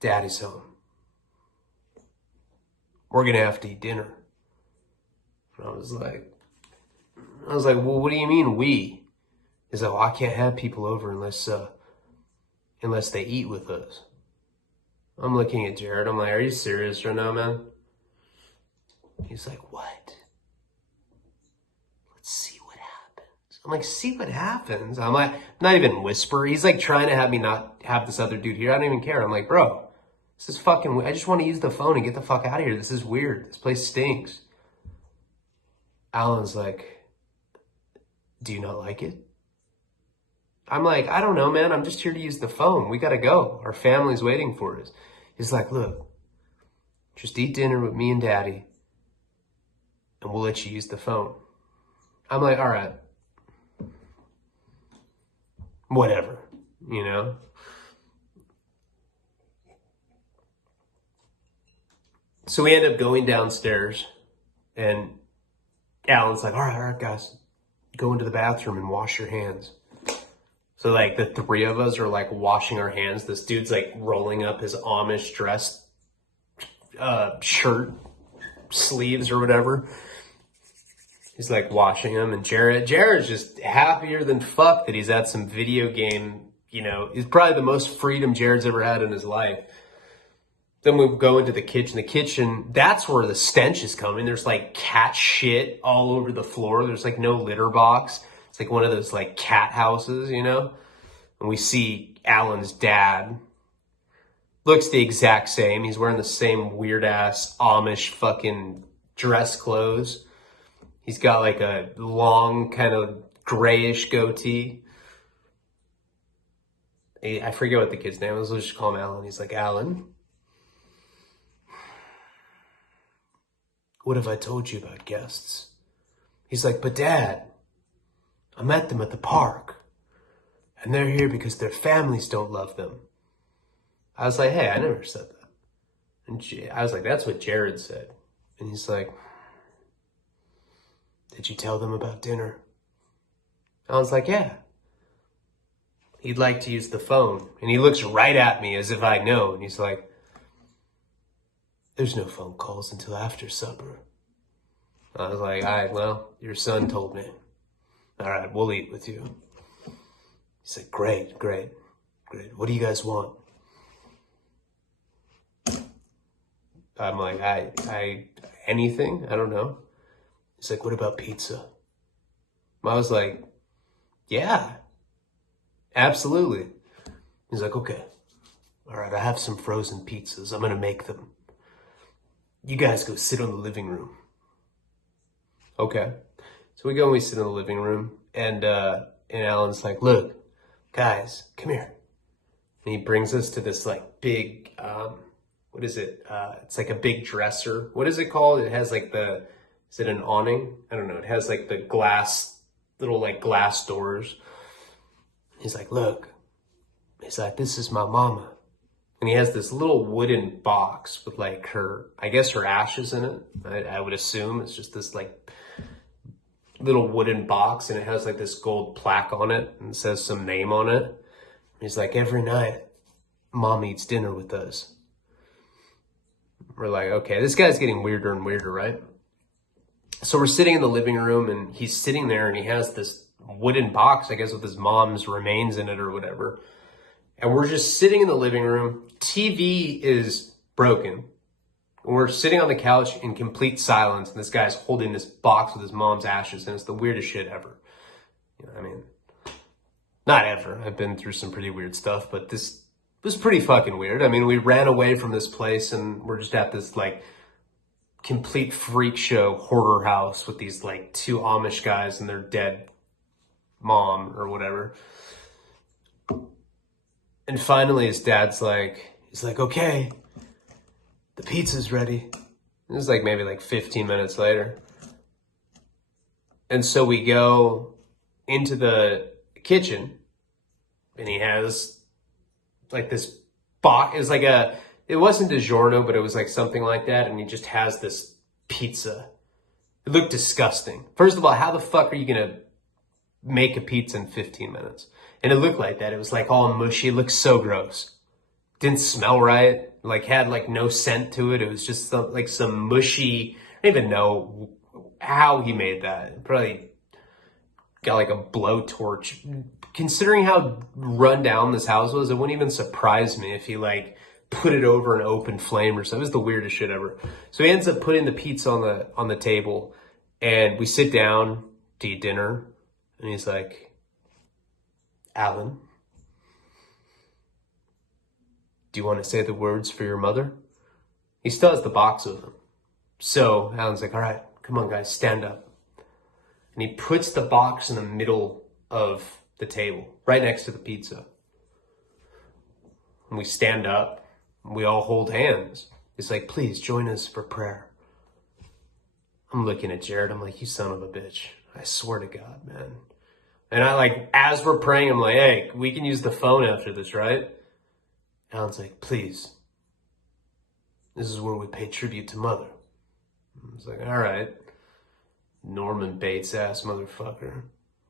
Daddy's home. We're going to have to eat dinner. And I was like, well, what do you mean we? He's like, well, I can't have people over unless they eat with us. I'm looking at Jared. I'm like, are you serious right now, man? He's like, what? Let's see what happens. I'm like, see what happens? I'm like, not even whisper. He's like trying to have me not have this other dude here. I don't even care. I'm like, bro, this is fucking, I just want to use the phone and get the fuck out of here. This is weird. This place stinks. Alan's like, do you not like it? I'm like, I don't know, man. I'm just here to use the phone. We got to go. Our family's waiting for us. He's like, look, just eat dinner with me and Daddy, and we'll let you use the phone. I'm like, all right. Whatever, you know? So we end up going downstairs, and Alan's like, all right, guys, go into the bathroom and wash your hands. So like the three of us are like washing our hands. This dude's like rolling up his Amish dress shirt sleeves or whatever. He's like washing them, and Jared's just happier than fuck that he's at some video game, you know, he's probably the most freedom Jared's ever had in his life. Then we go into the kitchen. The kitchen, that's where the stench is coming. There's like cat shit all over the floor. There's like no litter box. It's like one of those like cat houses, you know? And we see Alan's dad. Looks the exact same. He's wearing the same weird ass Amish fucking dress clothes. He's got like a long kind of grayish goatee. I forget what the kid's name was. Let's just call him Alan. He's like, Alan, what have I told you about guests? He's like, but Dad, I met them at the park, and they're here because their families don't love them. I was like, hey, I never said that. And I was like, that's what Jared said. And he's like, did you tell them about dinner? I was like, yeah. He'd like to use the phone. And he looks right at me as if I know. And he's like, there's no phone calls until after supper. I was like, all right, well, your son told me. All right, we'll eat with you. He's like, great. What do you guys want? I'm like, I anything? I don't know. He's like, what about pizza? I was like, yeah, absolutely. He's like, okay. All right, I have some frozen pizzas. I'm going to make them. You guys go sit in the living room. Okay. So we go and we sit in the living room, and Alan's like, look, guys, come here. And he brings us to this like big, what is it? It's like a big dresser. What is it called? It has like is it an awning? I don't know. It has like the little like glass doors. He's like, look, he's like, this is my mama. And he has this little wooden box with like her ashes in it. I would assume it's just this like little wooden box, and it has like this gold plaque on it and says some name on it. He's like, every night, Mom eats dinner with us. We're like, okay, this guy's getting weirder and weirder, right? So we're sitting in the living room, and he's sitting there, and he has this wooden box, I guess, with his mom's remains in it or whatever. And we're just sitting in the living room. TV is broken. We're sitting on the couch in complete silence, and this guy's holding this box with his mom's ashes, and it's the weirdest shit ever. You know, I mean, not ever. I've been through some pretty weird stuff, but this was pretty fucking weird. I mean, we ran away from this place, and we're just at this, like, complete freak show hoarder house with these like two Amish guys and their dead mom or whatever. And finally his dad's like, he's like, okay, the pizza's ready. It was like maybe like 15 minutes later. And so we go into the kitchen and he has like this box. It was like it wasn't DiGiorno, but it was like something like that. And he just has this pizza. It looked disgusting. First of all, how the fuck are you going to make a pizza in 15 minutes? And it looked like that. It was like all mushy. It looked so gross. Didn't smell right. Like had like no scent to it. It was just some mushy. I don't even know how he made that. Probably got like a blowtorch. Considering how run down this house was, it wouldn't even surprise me if he like put it over an open flame or something. It was the weirdest shit ever. So he ends up putting the pizza on the table, and we sit down to eat dinner, and he's like, Alan, do you want to say the words for your mother? He still has the box with him. So Alan's like, all right, come on guys, stand up. And he puts the box in the middle of the table, right next to the pizza. And we stand up, and we all hold hands. He's like, please join us for prayer. I'm looking at Jared, I'm like, you son of a bitch. I swear to God, man. And I like, as we're praying, I'm like, hey, we can use the phone after this, right? Alan's like, please. This is where we pay tribute to Mother. I was like, all right. Norman Bates ass motherfucker.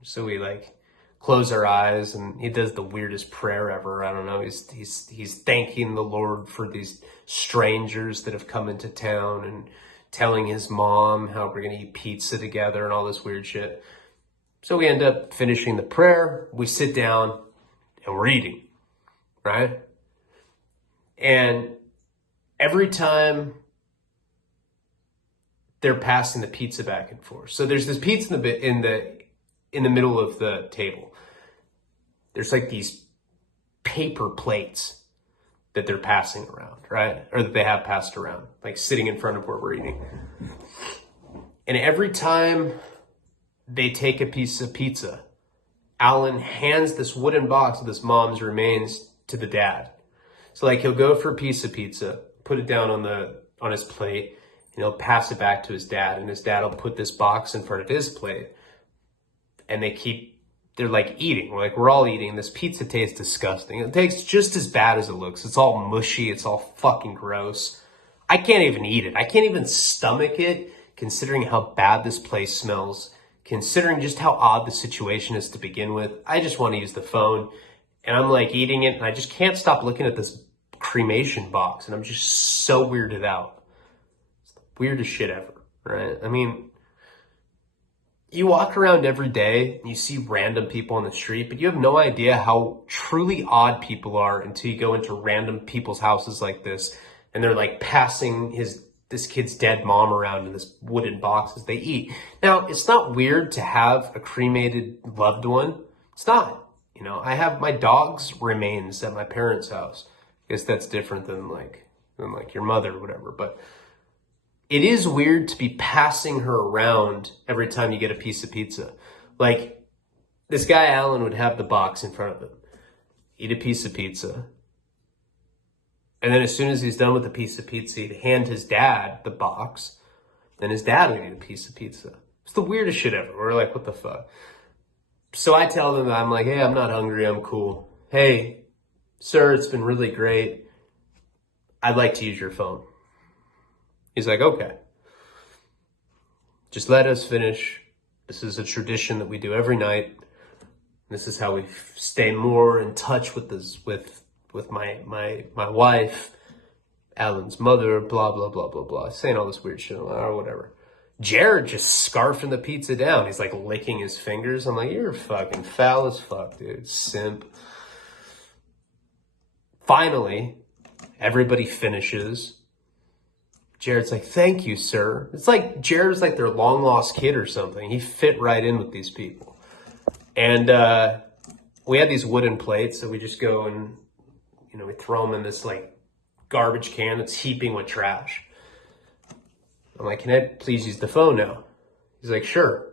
So we like close our eyes, and he does the weirdest prayer ever. I don't know. He's thanking the Lord for these strangers that have come into town, and telling his mom how we're gonna eat pizza together and all this weird shit. So we end up finishing the prayer. We sit down and we're eating, right? And every time they're passing the pizza back and forth. So there's this pizza in the middle of the table. There's like these paper plates that they're passing around, right? Or that they have passed around, like sitting in front of where we're eating. And every time they take a piece of pizza, Alan hands this wooden box of his mom's remains to the dad. So like he'll go for a piece of pizza, put it down on his plate, and he'll pass it back to his dad, and his dad will put this box in front of his plate, and they're like eating. We're all eating. This pizza tastes disgusting. It tastes just as bad as it looks. It's all mushy. It's all fucking gross. I can't even eat it. I can't even stomach it, considering how bad this place smells, considering just how odd the situation is to begin with. I just want to use the phone, and I'm like eating it, and I just can't stop looking at this cremation box, and I'm just so weirded out. It's the weirdest shit ever, right? I mean, you walk around every day and you see random people on the street, but you have no idea how truly odd people are until you go into random people's houses like this, and they're like passing this kid's dead mom around in this wooden box as they eat. Now, it's not weird to have a cremated loved one. It's not. You know, I have my dog's remains at my parents' house. I guess that's different than like your mother or whatever. But it is weird to be passing her around every time you get a piece of pizza. Like, this guy Alan would have the box in front of him, eat a piece of pizza, and then as soon as he's done with the piece of pizza, he'd hand his dad the box, then his dad would eat a piece of pizza. It's the weirdest shit ever. We're like, what the fuck? So I tell them, I'm like, hey, I'm not hungry, I'm cool. Hey, sir, it's been really great. I'd like to use your phone. He's like, okay. Just let us finish. This is a tradition that we do every night. This is how we stay more in touch with my wife, Alan's mother, blah, blah, blah, blah, blah. Saying all this weird shit or whatever. Jared just scarfing the pizza down. He's like licking his fingers. I'm like, you're fucking foul as fuck, dude. Simp. Finally, everybody finishes. Jared's like, thank you, sir. It's like Jared's like their long lost kid or something. He fit right in with these people. And we had these wooden plates, so we just go and, we throw them in this like garbage can that's heaping with trash. I'm like, can I please use the phone now? He's like, sure.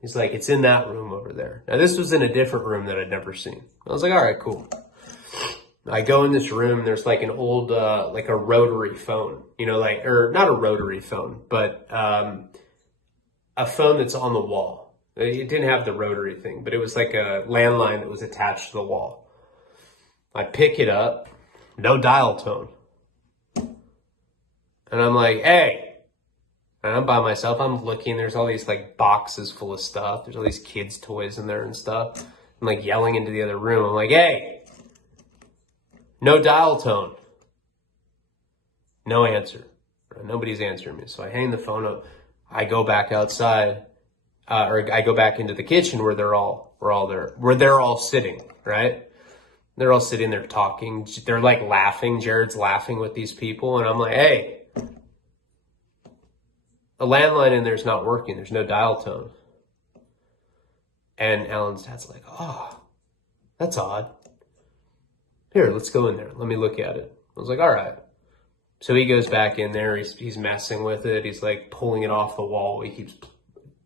He's like, it's in that room over there. Now, this was in a different room that I'd never seen. I was like, all right, cool. I go in this room, there's like an old, like a rotary phone, you know, like, or not a rotary phone, but a phone that's on the wall. It didn't have the rotary thing, but it was like a landline that was attached to the wall. I pick it up, no dial tone. And I'm like, hey. And I'm by myself, I'm looking, there's all these like boxes full of stuff. There's all these kids' toys in there and stuff. I'm like yelling into the other room. I'm like, hey, no dial tone. No answer. Nobody's answering me. So I hang the phone up. I go back outside, or I go back into the kitchen where they're all sitting, right? They're all sitting there talking. They're like laughing. Jared's laughing with these people. And I'm like, hey, the landline in there's not working. There's no dial tone. And Alan's dad's like, oh, that's odd. Here, let's go in there. Let me look at it. I was like, all right. So he goes back in there. He's messing with it. He's like pulling it off the wall. He keeps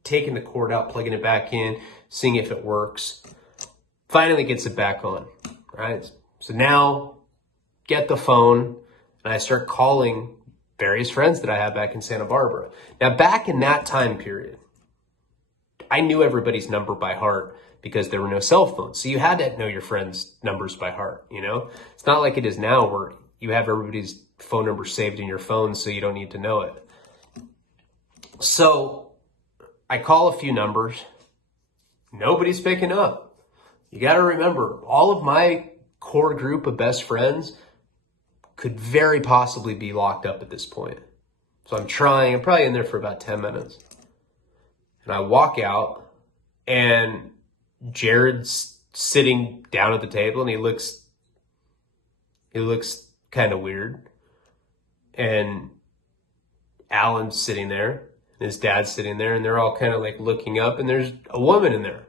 taking the cord out, plugging it back in, seeing if it works. Finally gets it back on, right? So now get the phone and I start calling various friends that I have back in Santa Barbara. Now, back in that time period, I knew everybody's number by heart because there were no cell phones. So you had to know your friends' numbers by heart, you know? It's not like it is now where you have everybody's phone number saved in your phone so you don't need to know it. So I call a few numbers. Nobody's picking up. You got to remember, all of my core group of best friends could very possibly be locked up at this point. So I'm probably in there for about 10 minutes. And I walk out and Jared's sitting down at the table and he looks kind of weird. And Alan's sitting there and his dad's sitting there and they're all kind of like looking up and there's a woman in there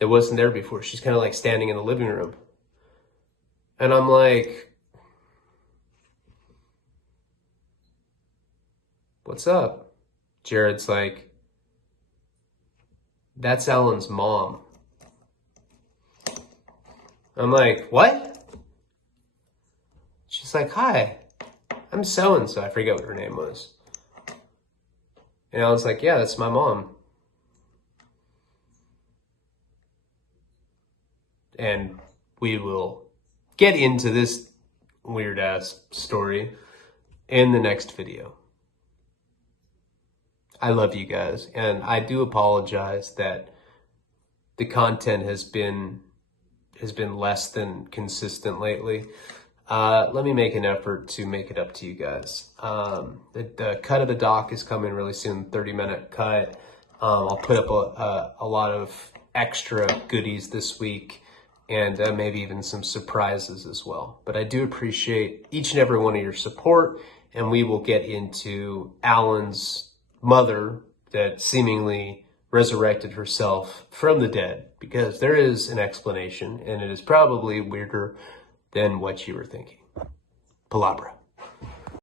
that wasn't there before. She's kind of like standing in the living room. And I'm like, what's up? Jared's like, that's Alan's mom. I'm like, what? She's like, hi, I'm so-and-so. I forget what her name was. And Alan's like, yeah, that's my mom. And we will get into this weird-ass story in the next video. I love you guys, and I do apologize that the content has been less than consistent lately. Let me make an effort to make it up to you guys. The cut of the doc is coming really soon, 30-minute cut. I'll put up a lot of extra goodies this week and maybe even some surprises as well. But I do appreciate each and every one of your support, and we will get into Alan's mother that seemingly resurrected herself from the dead, because there is an explanation and it is probably weirder than what you were thinking. Palabra.